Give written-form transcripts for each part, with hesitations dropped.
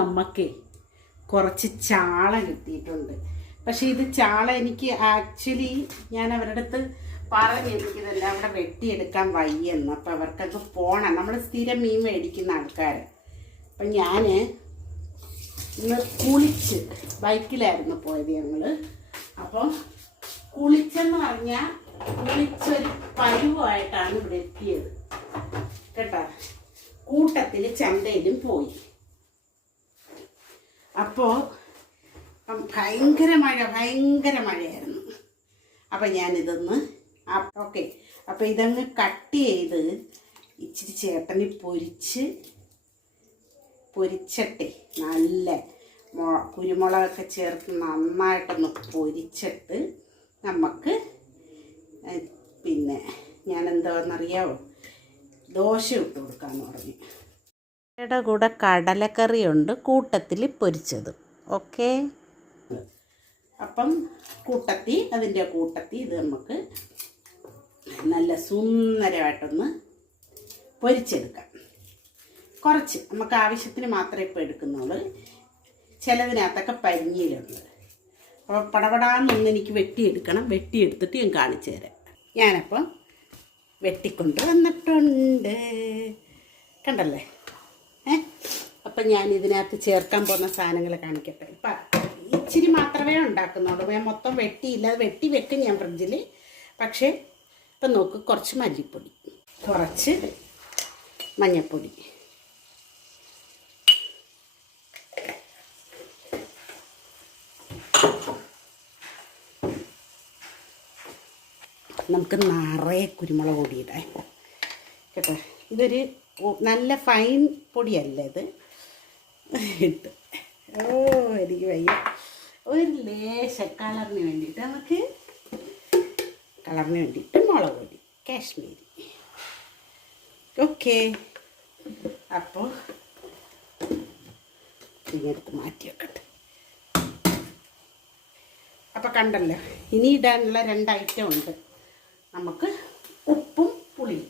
നമുക്ക് കുറച്ച് ചാള കിട്ടിയിട്ടുണ്ട്. പക്ഷെ ഇത് ചാള എനിക്ക് ആക്ച്വലി ഞാൻ അവരുടെ അടുത്ത് പറഞ്ഞ് എനിക്കിതെല്ലാം അവിടെ വെട്ടിയെടുക്കാൻ വയ്യെന്ന്. അപ്പം അവർക്കൊക്കെ പോകണം. നമ്മൾ സ്ഥിരം മീൻ മേടിക്കുന്ന ആൾക്കാർ. അപ്പം ഞാൻ ഇന്ന് കുളിച്ച് ബൈക്കിലായിരുന്നു പോയത് ഞങ്ങൾ. അപ്പം കുളിച്ചെന്ന് പറഞ്ഞാൽ കുളിച്ചൊരു പരുവായിട്ടാണ് ഇവിടെ എത്തിയത് കേട്ടോ. കൂട്ടത്തിൽ ചന്തയിലും പോയി. അപ്പോൾ ഭയങ്കര മഴയായിരുന്നു. അപ്പം ഞാനിതൊന്ന് ഓക്കെ. അപ്പം ഇതങ്ങ് കട്ട് ചെയ്ത് ഇച്ചിരി ചേട്ടന് പൊരിച്ചട്ടെ നല്ല കുരുമുളകൊക്കെ ചേർത്ത് നന്നായിട്ടൊന്ന് പൊരിച്ചിട്ട് നമുക്ക് പിന്നെ ഞാൻ എന്താണെന്നറിയാമോ, ദോശ ഇട്ട് കൊടുക്കാമെന്ന് പറഞ്ഞു. യുടെ കൂടെ കടലക്കറിയുണ്ട്, കൂട്ടത്തിൽ പൊരിച്ചത്. ഓക്കെ. അപ്പം അതിൻ്റെ കൂട്ടത്തിൽ ഇത് നമുക്ക് നല്ല സുന്ദരമായിട്ടൊന്ന് പൊരിച്ചെടുക്കാം. കുറച്ച് നമുക്ക് ആവശ്യത്തിന് മാത്രമേ ഇപ്പോൾ എടുക്കുന്നുള്ളൂ. ചിലതിനകത്തൊക്കെ പരിഞ്ഞിലുണ്ട്. അപ്പോൾ പടപടാന്നൊന്ന് എനിക്ക് വെട്ടിയെടുത്തിട്ട് ഞാൻ കാണിച്ചു തരാം. ഞാനപ്പം വെട്ടിക്കൊണ്ട് വന്നിട്ടുണ്ട്, കണ്ടല്ലേ. അപ്പം ഞാൻ ഇതിനകത്ത് ചേർക്കാൻ പോകുന്ന സാധനങ്ങൾ കാണിക്കട്ടെ. ഇപ്പം ഇച്ചിരി മാത്രമേ ഉണ്ടാക്കുന്നുള്ളൂ. ഞാൻ മൊത്തം വെട്ടിയില്ല, അത് വെട്ടി വെക്കും ഞാൻ ഫ്രിഡ്ജിൽ. പക്ഷേ ഇപ്പം നോക്ക്, കുറച്ച് മല്ലിപ്പൊടി, കുറച്ച് മഞ്ഞൾപ്പൊടി, നമുക്ക് നിറയെ കുരുമുളക് പൊടി ഇടാം കേട്ടോ. ഇതൊരു നല്ല ഫൈൻ പൊടിയല്ല ഇത്. ഇട്ട് എനിക്ക് വയ്യ. ഒരു ലേശ കളറിന് വേണ്ടിയിട്ട് മുളക് പൊടി, കാശ്മീരി. ഓക്കെ. അപ്പോൾ ഇങ്ങനെടുത്ത് മാറ്റി വെക്കട്ടെ. അപ്പോൾ കണ്ടല്ലോ, ഇനി ഇടാനുള്ള 2 ഐറ്റം ഉണ്ട്. നമുക്ക് ഉപ്പും പുളിയും.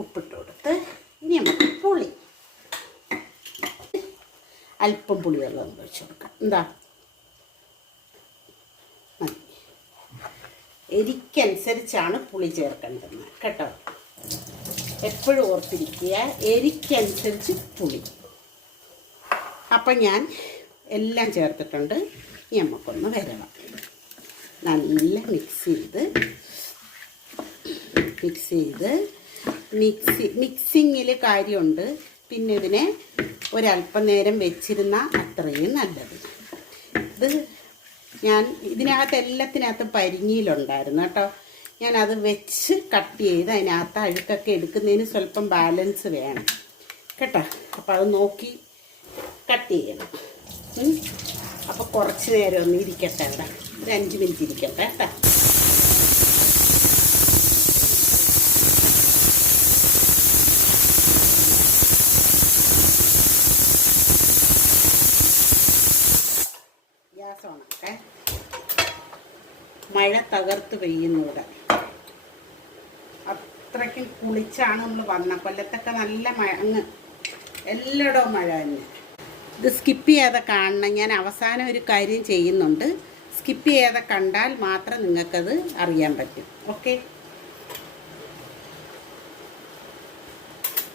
ഉപ്പിട്ട് കൊടുത്ത് ഇനി നമുക്ക് പുളി, അല്പം പുളിവെള്ളം ഒഴിച്ച് കൊടുക്കാം. എന്താ, മതി. എരിക്കനുസരിച്ചാണ് പുളി ചേർക്കേണ്ടത് കേട്ടോ. എപ്പോഴും ഓർത്തിരിക്കുക, എരിക്കനുസരിച്ച് പുളി. അപ്പം ഞാൻ എല്ലാം ചേർത്തിട്ടുണ്ട്. ഇനി നമുക്കൊന്ന് വരണം. നല്ല മിക്സ് ചെയ്ത് മിക്സിങ്ങിൽ കാര്യമുണ്ട്. പിന്നെ ഇതിനെ ഒരല്പം നേരം വെച്ചിരുന്ന അത്രയും നല്ലത്. ഇത് ഞാൻ ഇതിനകത്ത് എല്ലാത്തിനകത്തും പരിഞ്ഞിയിലുണ്ടായിരുന്നു കേട്ടോ. ഞാനത് വെച്ച് കട്ട് ചെയ്ത് അതിനകത്ത് അഴുക്കൊക്കെ എടുക്കുന്നതിന് സ്വല്പം ബാലൻസ് വേണം കേട്ടോ. അപ്പോൾ അത് നോക്കി കട്ട് ചെയ്യണം. അപ്പോൾ കുറച്ച് നേരം ഒന്ന് ഇരിക്കട്ടെ, ഇവിടെ ഒരു 5 മിനിറ്റ് ഇരിക്കട്ടെ കേട്ടോ. ഗ്യാസ് ഓണാക്കേ. മഴ തകർത്ത് പെയ്യുന്നൂടെ. അത്രയ്ക്കും കുളിച്ചാണ് നമ്മൾ വന്നത്. കൊല്ലത്തൊക്കെ നല്ല മഴ, അങ്ങ് എല്ലായിടവും മഴ തന്നെ. ഇത് സ്കിപ്പ് ചെയ്യാതെ കാണണം. ഞാൻ അവസാനം ഒരു കാര്യം ചെയ്യുന്നുണ്ട്. സ്കിപ്പ് ചെയ്യാതെ കണ്ടാൽ മാത്രം നിങ്ങൾക്കത് അറിയാൻ പറ്റും. ഓക്കെ.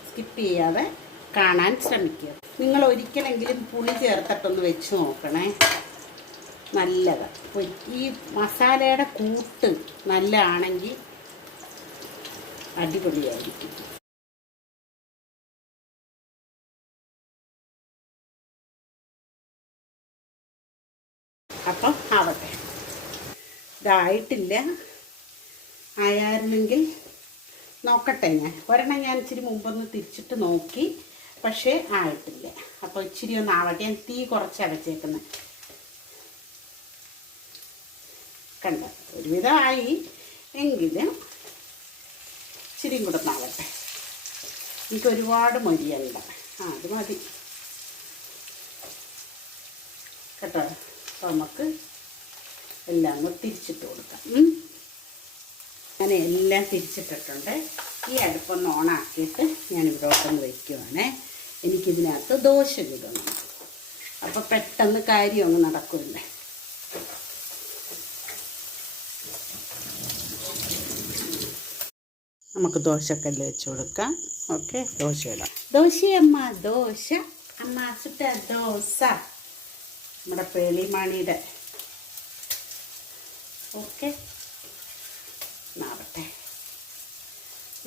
സ്കിപ്പ് ചെയ്യാതെ കാണാൻ ശ്രമിക്കുക. നിങ്ങൾ ഒരിക്കലെങ്കിലും പുളി ചേർത്തിട്ടൊന്ന് വെച്ച് നോക്കണേ, നല്ലതാണ്. ഈ മസാലയുടെ കൂട്ട് നല്ലതാണെങ്കിൽ അടിപൊളിയായിരിക്കും. അപ്പം ആവട്ടെ. ഇതായിട്ടില്ല. ആയിരുന്നെങ്കിൽ നോക്കട്ടെ. ഒരെണ്ണം ഞാൻ ഇച്ചിരി മുമ്പൊന്ന് തിരിച്ചിട്ട് നോക്കി, പക്ഷേ ആയിട്ടില്ല. അപ്പോൾ ഇച്ചിരി ഒന്ന് ആവട്ടെ. ഞാൻ തീ കുറച്ചാണ് വെച്ചേക്കുന്നത്. കണ്ട, ഒരുവിധമായി. എങ്കിലും ഇച്ചിരിയും കൂടെ ഒന്നാവട്ടെ. എനിക്ക് ഒരുപാട് മൊരിയണ്ട. അത് മതി കേട്ടോ. അപ്പോൾ നമുക്ക് എല്ലാം കൂടെ തിരിച്ചിട്ട് കൊടുക്കാം. ഞാൻ എല്ലാം തിരിച്ചിട്ടിട്ടുണ്ട്. ഈ അടുപ്പൊന്ന് ഓണാക്കിയിട്ട് ഞാൻ ഇവിടോട്ടൊന്ന് വയ്ക്കുവാണേ. എനിക്കിതിനകത്ത് ദോശ ചുടണം. അപ്പോൾ പെട്ടെന്ന് കാര്യം അങ്ങ് നടക്കുമല്ലേ. നമുക്ക് ദോശക്കല്ല് വെച്ച് കൊടുക്കാം. ഓക്കെ, ദോശ ഇടാം. ദോശയമ്മ ദോശ, അമ്മ ചുട്ട ദോശ. നമ്മുടെ പേളിമാണിയുടെ. ഓക്കെ, നാവട്ടെ.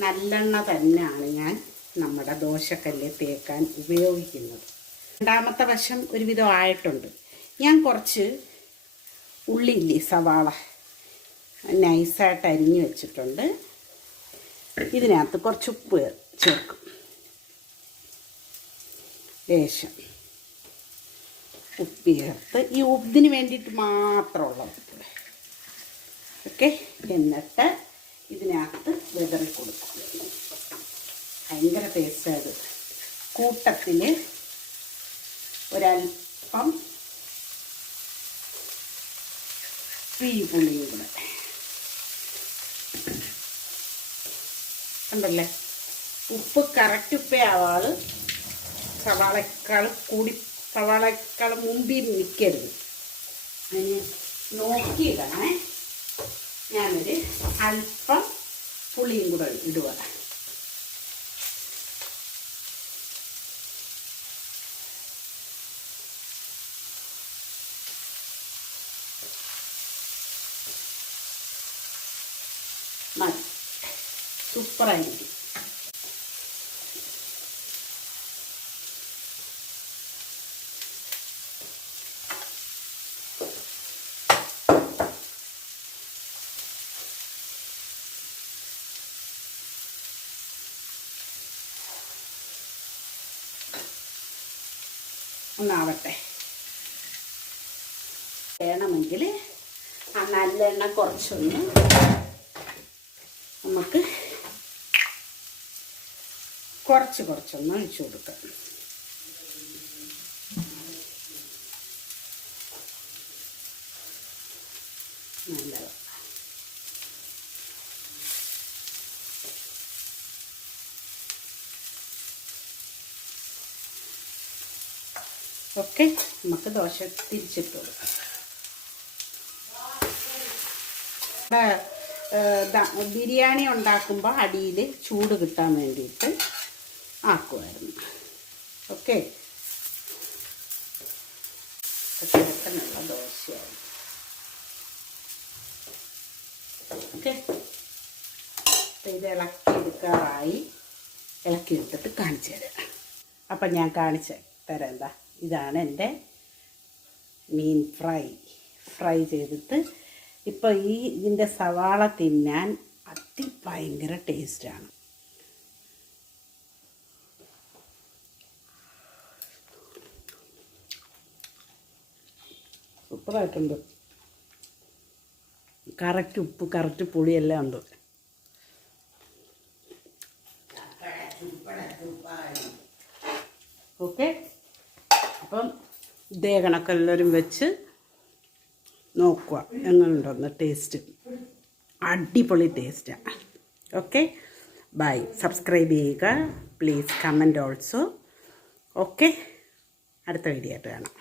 നല്ലെണ്ണ തന്നെയാണ് ഞാൻ നമ്മുടെ ദോശക്കല്ല് തേക്കാൻ ഉപയോഗിക്കുന്നത്. രണ്ടാമത്തെ വശം ഒരുവിധം ആയിട്ടുണ്ട്. ഞാൻ കുറച്ച് ഉള്ളിയില്ലേ, സവാള നൈസായിട്ട് അരിഞ്ഞ് വെച്ചിട്ടുണ്ട്. ഇതിനകത്ത് കുറച്ച് ഉപ്പ് ചേർക്കും, ലേശം ഉപ്പ് ചേർത്ത്. ഈ ഇതിന് വേണ്ടിയിട്ട് മാത്രമുള്ള ഉപ്പ്. ഓക്കെ, എന്നിട്ട് ഇതിനകത്ത് വിതറി കൊടുക്കും. ഭയങ്കര ടേസ്റ്റായത്. കൂട്ടത്തിൽ ഒരൽപ്പം പുളിയും കൂടെ ഉണ്ടല്ലേ. ഉപ്പ് കറക്റ്റ് ഉപ്പേ ആവാള്. സവാളയേക്കാൾ മുമ്പിൽ നിൽക്കരുത്. അതിന് നോക്കിയിടണേ. ഞാനൊരു അല്പം പുളിയും കൂടെ ഇടുക. മതി, സൂപ്പറായിരിക്കും. ഒന്നാവട്ടെ. വേണമെങ്കിൽ ആ നല്ലെണ്ണ കുറച്ചൊന്ന് നമുക്ക് കുറച്ചൊന്ന് ഒഴിച്ചു കൊടുക്കാം. നല്ലത്. ഓക്കെ, നമുക്ക് ദോശ തിരിച്ചിട്ട് കൊടുക്കാം. ബിരിയാണി ഉണ്ടാക്കുമ്പോൾ അടിയിൽ ചൂട് കിട്ടാൻ വേണ്ടിയിട്ട് ആക്കുമായിരുന്നു. ഓക്കെ, കിടക്കുന്നുള്ള ദോശയായി. ഓക്കെ, ഇത് ഇളക്കിയെടുക്കാറായി. ഇളക്കിയെടുത്തിട്ട് കാണിച്ചു തരാം. അപ്പം ഞാൻ കാണിച്ചു തരാം. എന്താ, ഇതാണ് എൻ്റെ മീൻ ഫ്രൈ ചെയ്തിട്ട്. ഇപ്പോൾ ഇതിൻ്റെ സവാള തിന്നാൻ ഭയങ്കര ടേസ്റ്റാണ്. സൂപ്പറായിട്ടുണ്ട്. കറക്റ്റ് ഉപ്പ്, കറക്റ്റ് പുളിയെല്ലാം ഉണ്ട്. ഓക്കെ, അപ്പം ഇതേ കണക്കെല്ലാവരും വെച്ച് നോക്കുക എങ്ങനെയുണ്ടെന്ന്. ടേസ്റ്റ് അടിപൊളി ടേസ്റ്റാണ്. Okay, bye. സബ്സ്ക്രൈബ് ചെയ്യുക പ്ലീസ്. Comment also. ഓക്കെ, അടുത്ത വീഡിയോ ആയിട്ട് കാണാം.